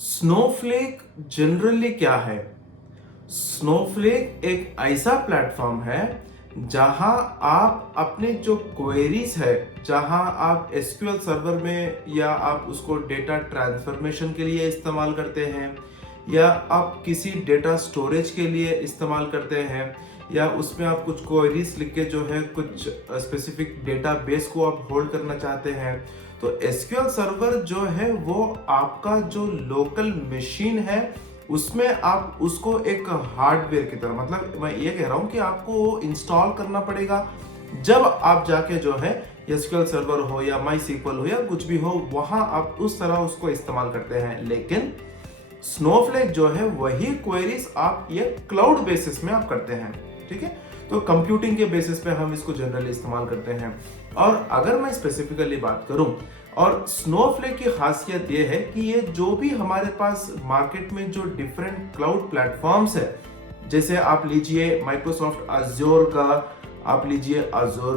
Snowflake generally क्या है? Snowflake एक ऐसा प्लेटफॉर्म है जहां आप अपने जो क्वेरीज है, जहां आप एसक्यूएल सर्वर में या आप उसको डेटा ट्रांसफॉर्मेशन के लिए इस्तेमाल करते हैं या आप किसी डेटा स्टोरेज के लिए इस्तेमाल करते हैं या उसमें आप कुछ क्वेरीज लिख के जो है कुछ स्पेसिफिक डेटाबेस को आप होल्ड करना चाहते हैं। तो एसक्यूएल सर्वर जो है वो आपका जो लोकल मशीन है उसमें आप उसको एक हार्डवेयर की तरह, मतलब मैं ये कह रहा हूं कि आपको इंस्टॉल करना पड़ेगा। जब आप जाके जो है एसक्यूएल सर्वर हो या माई सीक्वल हो या कुछ भी हो, वहां आप उस तरह उसको इस्तेमाल करते हैं। लेकिन स्नोफ्लेक जो है वही क्वेरीज आप ये क्लाउड बेसिस में आप करते हैं। ठीक है, तो कंप्यूटिंग के बेसिस पे हम इसको जनरली इस्तेमाल करते हैं। और अगर मैं स्पेसिफिकली बात करूं, और स्नोफ्लेक की खासियत ये है कि ये जो भी हमारे पास मार्केट में जो डिफरेंट क्लाउड प्लेटफॉर्म्स है, जैसे आप लीजिए माइक्रोसॉफ्ट अज्योर का, आप लीजिए अज्योर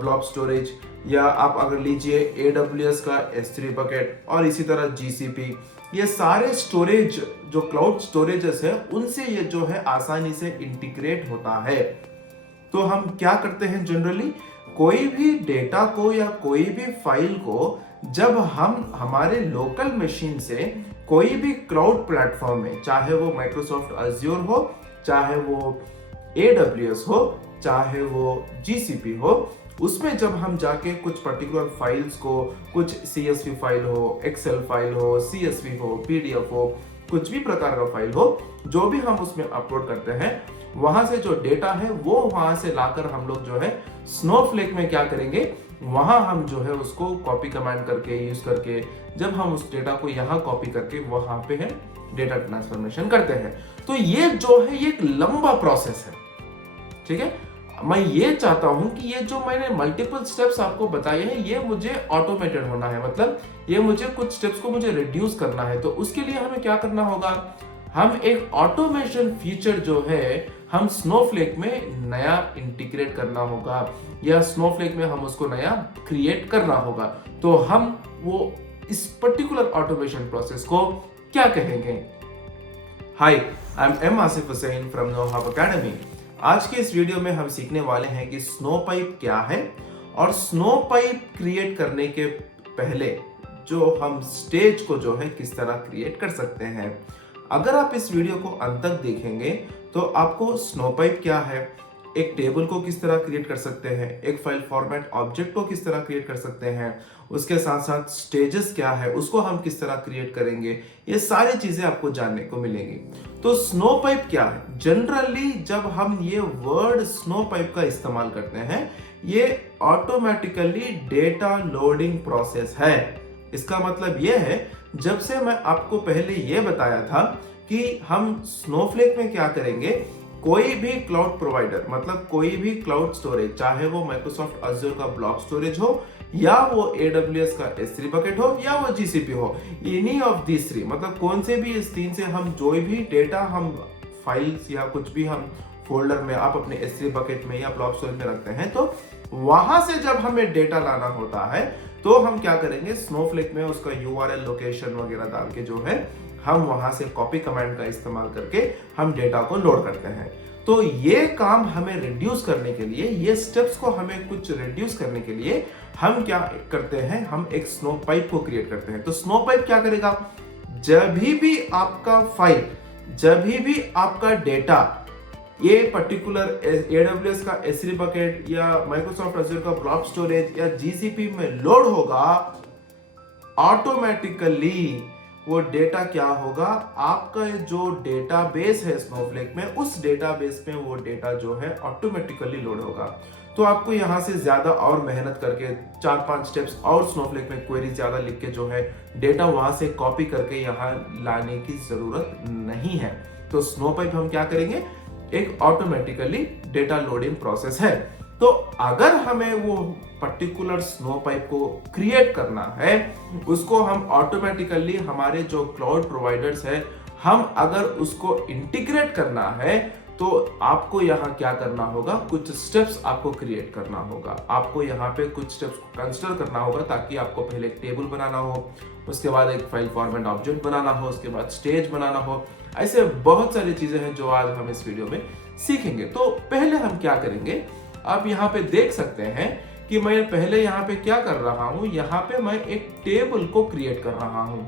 ब्लॉब स्टोरेज, या आप अगर लीजिए AWS का S3 बकेट और इसी तरह GCP, ये सारे स्टोरेज जो क्लाउड स्टोरेजेस है उनसे ये जो है आसानी से इंटीग्रेट होता है। तो हम क्या करते हैं जनरली, कोई भी डेटा को या कोई भी फाइल को जब हम हमारे लोकल मशीन से कोई भी क्लाउड प्लेटफॉर्म में, चाहे वो माइक्रोसॉफ्ट अज्योर हो, चाहे वो AWS हो, चाहे वो GCP हो, उसमें जब हम जाके कुछ पर्टिकुलर फाइल्स को, कुछ CSV फाइल हो, एक्सेल फाइल हो, CSV हो, PDF हो, कुछ भी प्रकार का फाइल हो, जो भी हम उसमें अपलोड करते हैं, वहां से जो डेटा है वो वहां से लाकर हम लोग जो है स्नोफ्लेक में क्या करेंगे, वहां हम जो है उसको कॉपी कमांड करके यूज करके जब हम उस डेटा को यहाँ कॉपी करके वहां पे है डेटा ट्रांसफॉर्मेशन करते हैं। तो ये जो है ये एक लंबा प्रोसेस है। ठीक है, मैं ये चाहता हूं कि ये जो मैंने मल्टीपल स्टेप्स आपको बताए हैं ये मुझे ऑटोमेटेड होना है, मतलब ये मुझे कुछ स्टेप्स को मुझे रिड्यूस करना है। तो उसके लिए हमें क्या करना होगा, हम एक ऑटोमेशन फीचर जो है हम स्नोफ्लेक में नया इंटीग्रेट करना होगा, या स्नोफ्लेक में हम उसको नया क्रिएट करना होगा। तो हम वो इस पर्टिकुलर ऑटोमेशन प्रोसेस को क्या कहेंगे? Hi, I am Asif Hussain from Know How Academy. आज के इस वीडियो में हम सीखने वाले हैं कि स्नो पाइप क्या है और स्नो पाइप क्रिएट करने के पहले जो हम स्टेज को जो है किस तरह क्रिएट कर सकते हैं। अगर आप इस वीडियो को अंत तक देखेंगे तो आपको स्नो पाइप क्या है, एक टेबल को किस तरह क्रिएट कर सकते हैं, एक फाइल फॉर्मेट ऑब्जेक्ट को किस तरह क्रिएट कर सकते हैं, उसके साथ साथ स्टेजेस क्या है उसको हम किस तरह क्रिएट करेंगे, ये सारी चीजें आपको जानने को मिलेंगी। तो स्नो पाइप क्या है? जनरली जब हम ये वर्ड स्नो पाइप का इस्तेमाल करते हैं, ये ऑटोमेटिकली डेटा लोडिंग प्रोसेस है। इसका मतलब ये है, जब से मैं आपको पहले ये बताया था कि हम स्नोफ्लेक में क्या करेंगे, कोई भी क्लाउड प्रोवाइडर, मतलब कोई भी क्लाउड स्टोरेज, चाहे वो माइक्रोसॉफ्ट अज्योर का ब्लॉब स्टोरेज हो या वो AWS का S3 बकेट हो या वो GCP हो, एनी ऑफ दीस थ्री, मतलब कौन से भी इस तीन से हम जो भी डेटा हम फाइल्स या कुछ भी हम फोल्डर में आप अपने S3 बकेट में या ब्लॉब स्टोरेज में रखते हैं, तो वहां से जब हमें डेटा लाना होता है तो हम क्या करेंगे, स्नोफ्लेक में उसका URL लोकेशन वगैरह डाल के जो है हम वहां से कॉपी कमांड का इस्तेमाल करके हम डेटा को लोड करते हैं। तो ये काम हमें रिड्यूस करने के लिए, ये स्टेप्स को हमें कुछ रिड्यूस करने के लिए हम क्या करते हैं, हम एक स्नो पाइप को क्रिएट करते हैं। तो स्नो पाइप क्या करेगा, जब भी आपका फाइल, जब भी आपका डेटा ये पर्टिकुलर AWS का S3 बकेट या माइक्रोसॉफ्ट अज्योर का ब्लॉब स्टोरेज या GCP में लोड होगा, ऑटोमेटिकली वो डेटा क्या होगा, आपका जो डेटाबेस है स्नोफ्लेक में, उस डेटाबेस में वो डेटा जो है ऑटोमेटिकली लोड होगा। तो आपको यहां से ज्यादा और मेहनत करके 4-5 स्टेप्स और स्नोफ्लेक में क्वेरी ज्यादा लिख के जो है डेटा वहां से कॉपी करके यहां लाने की जरूरत नहीं है। तो स्नो पाइप हम क्या करेंगे, एक ऑटोमेटिकली डेटा लोडिंग प्रोसेस है। तो अगर हमें वो पर्टिकुलर स्नो पाइप को क्रिएट करना है, उसको हम ऑटोमेटिकली हमारे जो क्लाउड प्रोवाइडर्स है, हम अगर उसको इंटीग्रेट करना है, तो आपको यहाँ क्या करना होगा, कुछ स्टेप्स आपको क्रिएट करना होगा। आपको यहाँ पे कुछ स्टेप्स को कंसिडर करना होगा, ताकि आपको पहले एक टेबल बनाना हो, उसके बाद एक फाइल फॉर्मेट ऑब्जेक्ट बनाना हो, उसके बाद स्टेज बनाना हो। ऐसे बहुत सारी चीजें हैं जो आज हम इस वीडियो में सीखेंगे। तो पहले हम क्या करेंगे, आप यहाँ पे देख सकते हैं कि मैं पहले यहाँ पे क्या कर रहा हूं, यहाँ पे मैं एक टेबल को क्रिएट कर रहा हूं।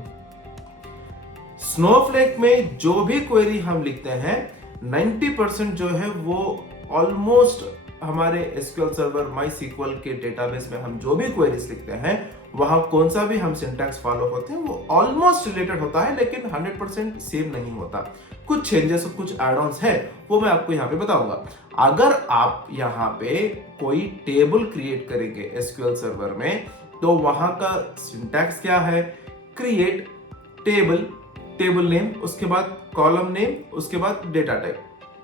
स्नोफ्लेक में जो भी क्वेरी हम लिखते हैं 90% जो है वो ऑलमोस्ट हमारे एसक्यूएल सर्वर माईसीक्वल के डेटाबेस में हम जो भी क्वेरीज लिखते हैं वहां कौन सा भी हम सिंटैक्स फॉलो होते हैं वो ऑलमोस्ट रिलेटेड होता है, लेकिन 100% सेम नहीं होता। कुछ चेंजेस और कुछ एड ऑन्स है, वो मैं आपको यहाँ पे बताऊंगा। अगर आप यहाँ पे कोई टेबल क्रिएट करेंगे एसक्यूएल सर्वर में तो वहां का सिंटैक्स क्या है, क्रिएट टेबल, टेबल नेम, उसके बाद कॉलम नेम, उसके बाद डेटा टाइप।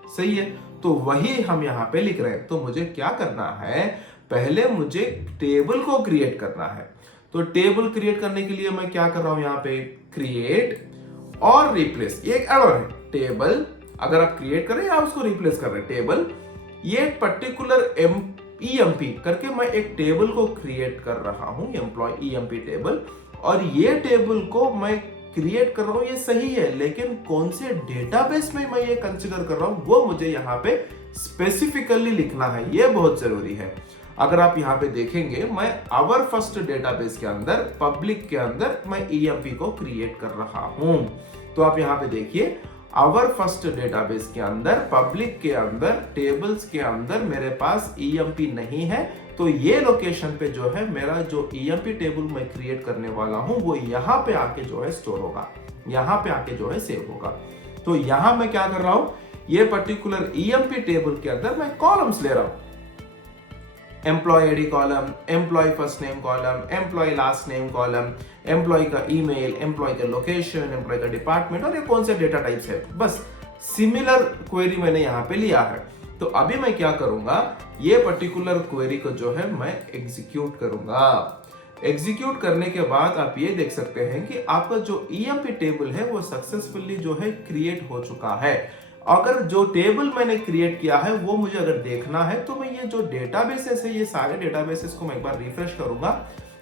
सही है, तो वही हम यहाँ पे लिख रहे हैं। तो मुझे क्या करना है, पहले मुझे टेबल को क्रिएट करना है। तो टेबल क्रिएट करने के लिए मैं क्या कर रहा हूं, यहाँ पे क्रिएट और रिप्लेस, ये एक एरर है। टेबल अगर आप क्रिएट कर रहे हैं या उसको रिप्लेस कर रहे हैं, टेबल ये पर्टिकुलर EMP करके मैं एक टेबल को क्रिएट कर रहा हूं, एम्प्लॉय EMP टेबल, और ये टेबल को मैं क्रिएट कर रहा हूं, ये सही है, लेकिन कौन से डेटाबेस में मैं ये कंसीडर कर रहा हूं वो मुझे यहाँ पे स्पेसिफिकली लिखना है, ये बहुत जरूरी है। अगर आप यहाँ पे देखेंगे, मैं आवर फर्स्ट डेटाबेस के अंदर, पब्लिक के अंदर मैं EMP को क्रिएट कर रहा हूं। तो आप यहाँ पे देखिए, आवर फर्स्ट डेटाबेस के अंदर, पब्लिक के अंदर, टेबल्स के अंदर मेरे पास EMP नहीं है। तो ये लोकेशन पे जो है मेरा जो EMP टेबल मैं क्रिएट करने वाला हूं वो यहाँ पे आके जो है स्टोर होगा, यहाँ पे आके जो है सेव होगा। तो यहाँ मैं क्या कर रहा हूं, ये पर्टिकुलर EMP टेबल के अंदर मैं कॉलम्स ले रहा हूं, employee ID column, employee first name column, employee last name column, employee का ईमेल, एम्प्लॉय का लोकेशन, एम्प्लॉय का डिपार्टमेंट, और ये कौन से डेटा टाइप्स है। बस सिमिलर क्वेरी मैंने यहाँ पे लिया है। तो अभी मैं क्या करूंगा, ये पर्टिकुलर क्वेरी को जो है मैं एग्जीक्यूट करूंगा। एग्जीक्यूट करने के बाद आप ये देख सकते हैं कि आपका जो EMP टेबल है वो सक्सेसफुली जो है क्रिएट हो चुका है। अगर जो टेबल मैंने क्रिएट किया है वो मुझे अगर देखना है तो मैं ये जो डेटाबेसेस है, ये सारे डेटाबेसेस को मैं एक बार रिफ्रेश करूंगा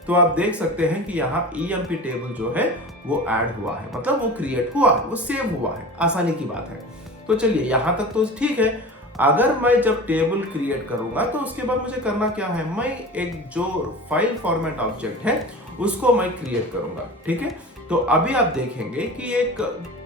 तो आप देख सकते हैं कि यहाँ EMP टेबल जो है वो ऐड हुआ है, मतलब वो क्रिएट हुआ है, वो सेव हुआ है। आसानी की बात है। तो चलिए यहाँ तक तो ठीक है। अगर मैं जब टेबल क्रिएट करूंगा तो उसके बाद मुझे करना क्या है, मैं एक जो फाइल फॉर्मेट ऑब्जेक्ट है उसको मैं क्रिएट करूंगा। ठीक है, तो अभी आप देखेंगे कि एक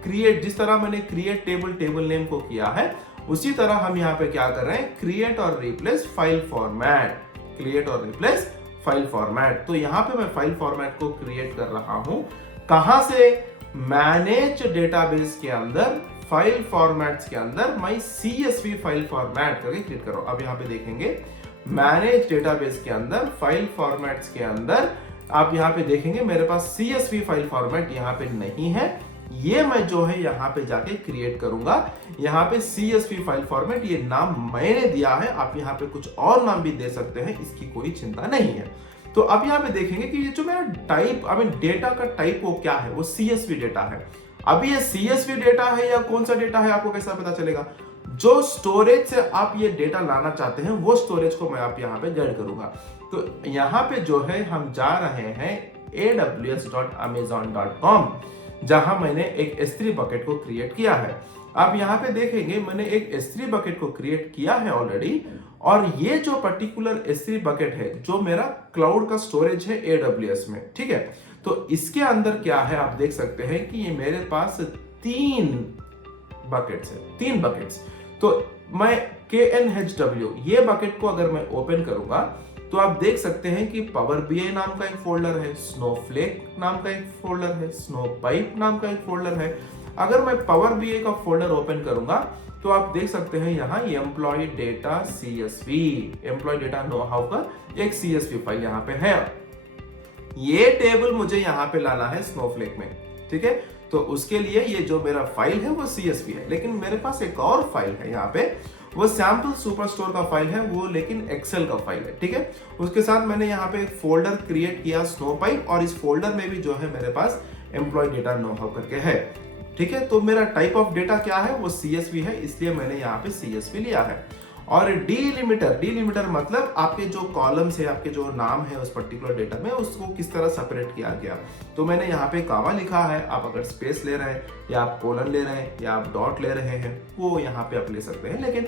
क्रिएट, जिस तरह मैंने क्रिएट टेबल, टेबल नेम को किया है, उसी तरह हम यहाँ पे क्या कर रहे हैं, क्रिएट और रिप्लेस फाइल फॉर्मेट, क्रिएट और रिप्लेस फाइल फॉर्मेट। तो यहाँ पे मैं फाइल फॉर्मेट को क्रिएट कर रहा हूं, कहां से, मैनेज डेटाबेस के अंदर, फाइल फॉर्मेट्स के अंदर मैं CSV फाइल फॉर्मेट करके क्रिएट कर रहा हूं। अब यहाँ पे देखेंगे, मैनेज डेटाबेस के अंदर, फाइल फॉर्मेट्स के अंदर आप यहाँ पे देखेंगे मेरे पास CSV फाइल फॉर्मेट यहाँ पे नहीं है। ये मैं जो है यहाँ पे जाके क्रिएट करूंगा। यहाँ पे CSV फाइल फॉर्मेट, ये नाम मैंने दिया है, आप यहाँ पे कुछ और नाम भी दे सकते हैं, इसकी कोई चिंता नहीं है। तो अब यहाँ पे देखेंगे कि ये जो मेरा टाइप, डेटा का टाइप वो क्या है, वो CSV डेटा है। अभी ये CSV डेटा है या कौन सा डेटा है आपको कैसा पता चलेगा, जो स्टोरेज से आप ये डेटा लाना चाहते हैं वो स्टोरेज को मैं आप यहाँ पे गाइड करूंगा। तो यहाँ पे जो है हम जा रहे हैं aws.amazon.com, जहां मैंने एक S3 बकेट को क्रिएट किया है। आप यहाँ पे देखेंगे मैंने एक S3 बकेट को क्रिएट किया है ऑलरेडी, और ये जो पर्टिकुलर S3 बकेट है जो मेरा क्लाउड का स्टोरेज है AWS में। ठीक है, तो इसके अंदर क्या है आप देख सकते हैं कि ये मेरे पास 3 बकेट्स है, 3 बकेट्स। तो मैं KNHW ये बकेट को अगर मैं ओपन करूंगा तो आप देख सकते हैं कि पावर BI नाम का एक फोल्डर है, स्नोफ्लेक नाम का एक फोल्डर है, स्नोपाइप नाम का एक फोल्डर है। अगर मैं पावर BI का फोल्डर ओपन करूंगा तो आप देख सकते हैं यहाँ employee data CSV, employee data know how का एक CSV फाइल यहाँ पे है। ये टेबल मुझे यहाँ पे लाना है स्नोफ्लेक में। ठीक है, तो उसके लिए ये जो मेरा फाइल है वो CSV है, लेकिन मेरे पास एक और फाइल है यहाँ पे, वो सैम्पल सुपरस्टोर का फाइल है वो, लेकिन एक्सेल का फाइल है। ठीक है, उसके साथ मैंने यहाँ पे एक फोल्डर क्रिएट किया स्नोपाइप, और इस फोल्डर में भी जो है मेरे पास एम्प्लॉय डेटा नो हाउ करके है। ठीक है, तो मेरा टाइप ऑफ डेटा क्या है, वो CSV है, इसलिए मैंने यहाँ पे CSV लिया है। और डीलिमिटर मतलब आपके जो कॉलम्स है, आपके जो नाम है उस पर्टिकुलर डेटा में, उसको किस तरह सेपरेट किया गया। तो मैंने यहाँ पे कामा लिखा है, आप अगर स्पेस ले रहे हैं या आप कोलन ले रहे हैं या आप डॉट ले रहे हैं वो यहाँ पे आप ले सकते हैं। लेकिन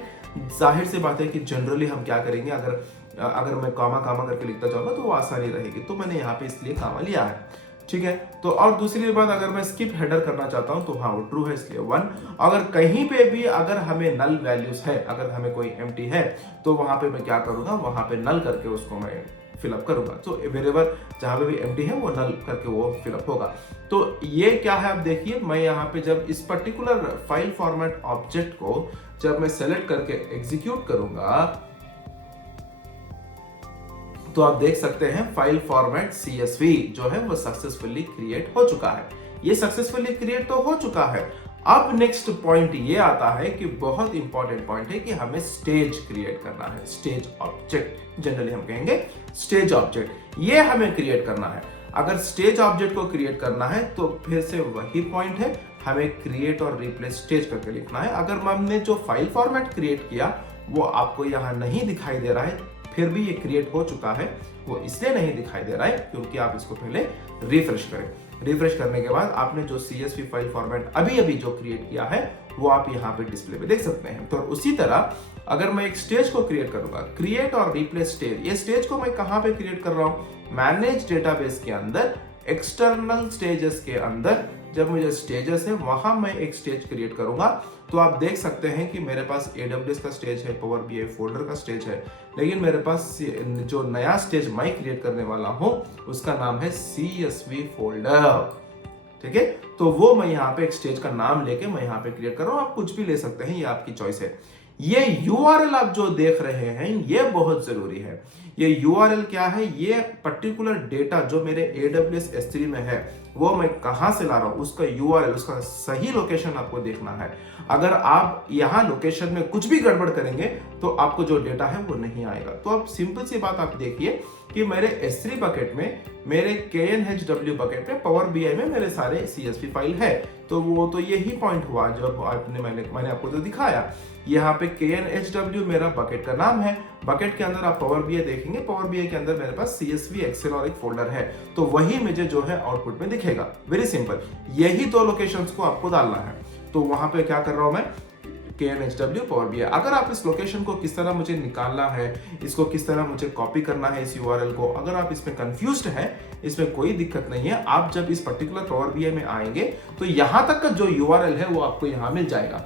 जाहिर सी बात है कि जनरली हम क्या करेंगे, अगर मैं कामा करके लिखता जाऊंगा तो वो आसानी रहेगी, तो मैंने यहाँ पे इसलिए कामा लिया है। ठीक है, तो और दूसरी बात, अगर मैं स्किप हेडर करना चाहता हूं तो हाँ वो ट्रू है इसलिए 1। अगर कहीं पे भी अगर हमें नल वैल्यूज है, अगर हमें कोई एम्प्टी है तो वहां पे मैं क्या करूंगा, वहां पे नल करके उसको मैं फिलअप करूंगा। तो वेरेवर जहां पे भी एम्प्टी है वो नल करके वो फिलअप होगा। तो ये क्या है, आप देखिए मैं यहाँ पे जब इस पर्टिकुलर फाइल फॉर्मेट ऑब्जेक्ट को जब मैं सेलेक्ट करके एग्जीक्यूट करूंगा तो आप देख सकते हैं फाइल फॉर्मेट CSV जो है वो सक्सेसफुली क्रिएट हो चुका है। ये सक्सेसफुली क्रिएट तो हो चुका है। अब नेक्स्ट पॉइंट ये आता है कि बहुत इंपॉर्टेंट पॉइंट है कि हमें स्टेज क्रिएट करना है। स्टेज ऑब्जेक्ट, जनरली हम कहेंगे स्टेज ऑब्जेक्ट, ये हमें क्रिएट करना है। अगर स्टेज ऑब्जेक्ट को क्रिएट करना है तो फिर से वही पॉइंट है, हमें क्रिएट और रिप्लेस स्टेज करके लिखना है। अगर हमने जो फाइल फॉर्मेट क्रिएट किया वो आपको यहाँ नहीं दिखाई दे रहा है, फिर भी ये क्रिएट हो चुका है, वो इसलिए नहीं दिखाई दे रहा है क्योंकि आप इसको पहले रिफ्रेश करें। रिफ्रेश करने के बाद आपने जो CSV फाइल फॉर्मेट अभी जो क्रिएट किया है वो आप यहाँ पे डिस्प्ले पे देख सकते हैं। तो उसी तरह अगर मैं एक स्टेज को क्रिएट करूंगा, क्रिएट और रिप्लेस स्टेज, ये स्टेज को मैं कहां पे क्रिएट कर रहा हूं, मैनेज डेटाबेस के अंदर, एक्सटर्नल स्टेजेस के अंदर। जब मुझे स्टेजेस है वहां मैं एक स्टेज क्रिएट करूंगा। तो आप देख सकते हैं कि मेरे पास AWS का स्टेज है, पावर BI फोल्डर का स्टेज है, लेकिन मेरे पास जो नया स्टेज मैं क्रिएट करने वाला हूं उसका नाम है CSV फोल्डर। ठीक है, तो वो मैं यहाँ पे एक स्टेज का नाम लेके मैं यहाँ पे क्रिएट कर रहा हूँ। आप कुछ भी ले सकते हैं, ये आपकी चॉइस है। ये URL आप जो देख रहे हैं ये बहुत जरूरी है। ये URL क्या है, ये पर्टिकुलर डेटा जो मेरे AWS S3 में है वो मैं कहां से ला रहा हूं, उसका URL, उसका सही लोकेशन आपको देखना है। अगर आप यहाँ लोकेशन में कुछ भी गड़बड़ करेंगे तो आपको जो डेटा है वो नहीं आएगा। तो अब सिंपल सी बात आप देखिए कि मेरे S3 बकेट में, मेरे KNHW बकेट में, पावर BI में मेरे सारे CSV फाइल है। तो वो तो यही पॉइंट हुआ जब मैंने आपको जो दिखाया। यहाँ पे KNHW मेरा बकेट का नाम है। बकेट के अंदर आप पावर BI देखेंगे, पावर BI के अंदर मेरे पास CSV एक्सेल और एक फोल्डर है, तो वही मुझे जो है आउटपुट में दिखेगा। वेरी सिंपल, यही दो लोकेशंस को आपको डालना है। तो वहां पे क्या कर रहा हूं मैं, KNHW पावर BI। अगर आप इस लोकेशन को किस तरह मुझे निकालना है, इसको किस तरह मुझे कॉपी करना है इस URL को, अगर आप इसमें कंफ्यूज्ड है, इसमें कोई दिक्कत नहीं है। आप जब इस पर्टिकुलर पावर BI में आएंगे तो यहां तक का जो URL है वो आपको यहां मिल जाएगा,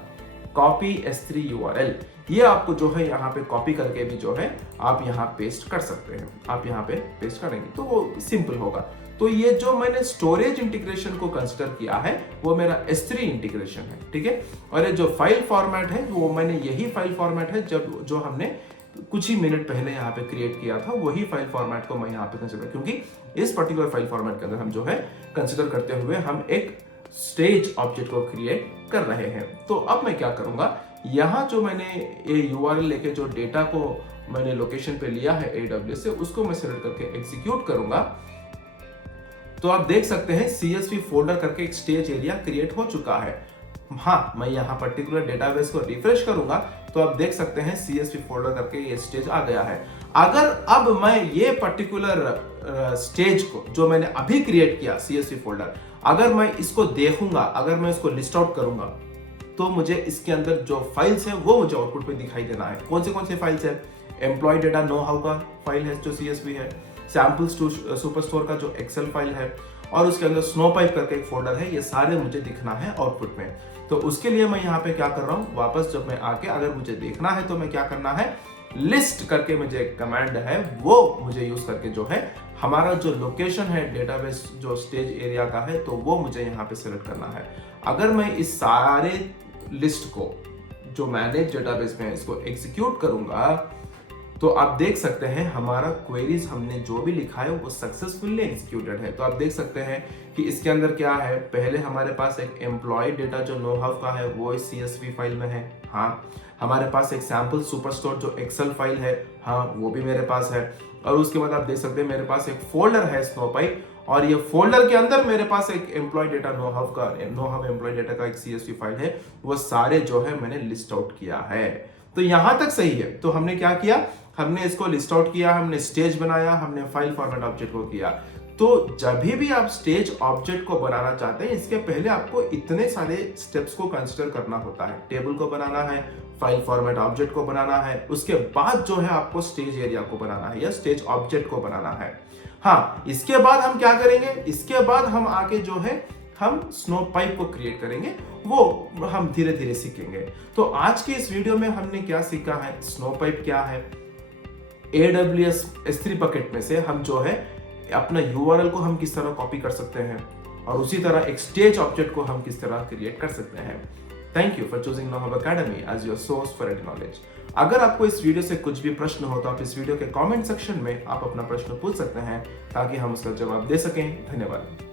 कॉपी S3 URL। ये आपको जो है यहाँ पे कॉपी करके भी जो है आप यहाँ पेस्ट कर सकते हैं। आप यहाँ पे पेस्ट करेंगे तो वो सिंपल होगा। तो ये जो मैंने स्टोरेज इंटीग्रेशन को कंसीडर किया है वो मेरा S3 इंटीग्रेशन है। ठीक है, और ये जो फाइल फॉर्मेट है वो मैंने यही फाइल फॉर्मेट है जो हमने कुछ ही मिनट पहले यहाँ पे क्रिएट किया था, वही फाइल फॉर्मेट को मैं यहाँ पे कंसीडर, क्योंकि इस पर्टिकुलर फाइल फॉर्मेट के अंदर हम जो है कंसीडर करते हुए हम एक स्टेज ऑब्जेक्ट को क्रिएट कर रहे हैं। तो अब मैं क्या करूंगा, यहाँ जो मैंने ये URL लेके जो डेटा को मैंने लोकेशन पे लिया है AWS से, उसको मैं सिलेक्ट करके एग्जीक्यूट करूंगा। तो आप देख सकते हैं CSV फोल्डर करके एक स्टेज एरिया क्रिएट हो चुका है। हाँ, मैं यहाँ पर्टिकुलर डेटाबेस को रिफ्रेश करूंगा तो आप देख सकते हैं CSV फोल्डर करके ये स्टेज आ गया है। अगर अब मैं ये पर्टिकुलर स्टेज को जो मैंने अभी क्रिएट किया CSV फोल्डर, अगर मैं इसको देखूंगा, अगर मैं इसको लिस्ट आउट करूंगा तो मुझे इसके अंदर जो फाइल्स हैं वो मुझे आउटपुट पे दिखाई देना है। कौन से फाइल्स है, एम्प्लॉय डेटा नो हाउ का फाइल है जो CSV है, सैम्पल्स टू सुपरस्टोर का जो एक्सेल फाइल है, और उसके अंदर स्नो पाइप करके एक फोल्डर है। ये सारे मुझे दिखना है आउटपुट में। तो उसके लिए मैं यहाँ पे क्या कर रहा हूँ, वापस जब मैं आके अगर मुझे देखना है तो मैं क्या करना है, लिस्ट करके मुझे एक कमांड है वो मुझे यूज करके जो है हमारा जो लोकेशन है डेटाबेस जो स्टेज एरिया का है तो वो मुझे यहाँ पे सिलेक्ट करना है। अगर मैं इस सारे लिस्ट को जो मैनेज डेटाबेस में इसको एग्जीक्यूट करूंगा तो आप देख सकते हैं हमारा क्वेरीज हमने जो भी लिखा है वो सक्सेसफुली एग्जीक्यूटेड है। तो आप देख सकते हैं कि इसके अंदर क्या है, पहले हमारे पास एक एम्प्लॉय डेटा जो नो हाउ का है वो इस CSV फाइल में है। हाँ, हमारे पास एक सैम्पल सुपरस्टोर जो एक्सेल फाइल है, हाँ वो भी मेरे पास है। और उसके बाद आप देख सकते हैं मेरे पास एक फोल्डर है स्नो पाइप, और ये फोल्डर के अंदर मेरे पास एक employee data know how employee data का एक CSV फाइल है। वो सारे जो है मैंने लिस्ट आउट किया है। तो यहां तक सही है। तो हमने क्या किया, हमने इसको लिस्ट आउट किया, हमने स्टेज बनाया, हमने फाइल फॉर्मेट ऑब्जेक्ट को किया। तो जब भी आप स्टेज ऑब्जेक्ट को बनाना चाहते हैं, इसके पहले आपको इतने सारे स्टेप्स को कंसीडर करना होता है। टेबल को बनाना है, फाइल फॉर्मेट ऑब्जेक्ट को बनाना है, उसके बाद जो है आपको स्टेज एरिया को बनाना है या स्टेज ऑब्जेक्ट को बनाना है। हाँ, इसके बाद हम क्या करेंगे, इसके बाद हम आगे जो है हम स्नो पाइप को क्रिएट करेंगे, वो हम धीरे धीरे सीखेंगे। तो आज के इस वीडियो में हमने क्या सीखा है, स्नो पाइप क्या है, AWS S3 बकेट में से हम जो है अपना URL को हम किस तरह कॉपी कर सकते हैं, और उसी तरह एक स्टेज ऑब्जेक्ट को हम किस तरह क्रिएट कर सकते हैं। Thank you for choosing Knowhub Academy as your source for knowledge. अगर आपको इस वीडियो से कुछ भी प्रश्न हो तो आप इस वीडियो के कमेंट सेक्शन में आप अपना प्रश्न पूछ सकते हैं, ताकि हम उसका जवाब दे सकें। धन्यवाद।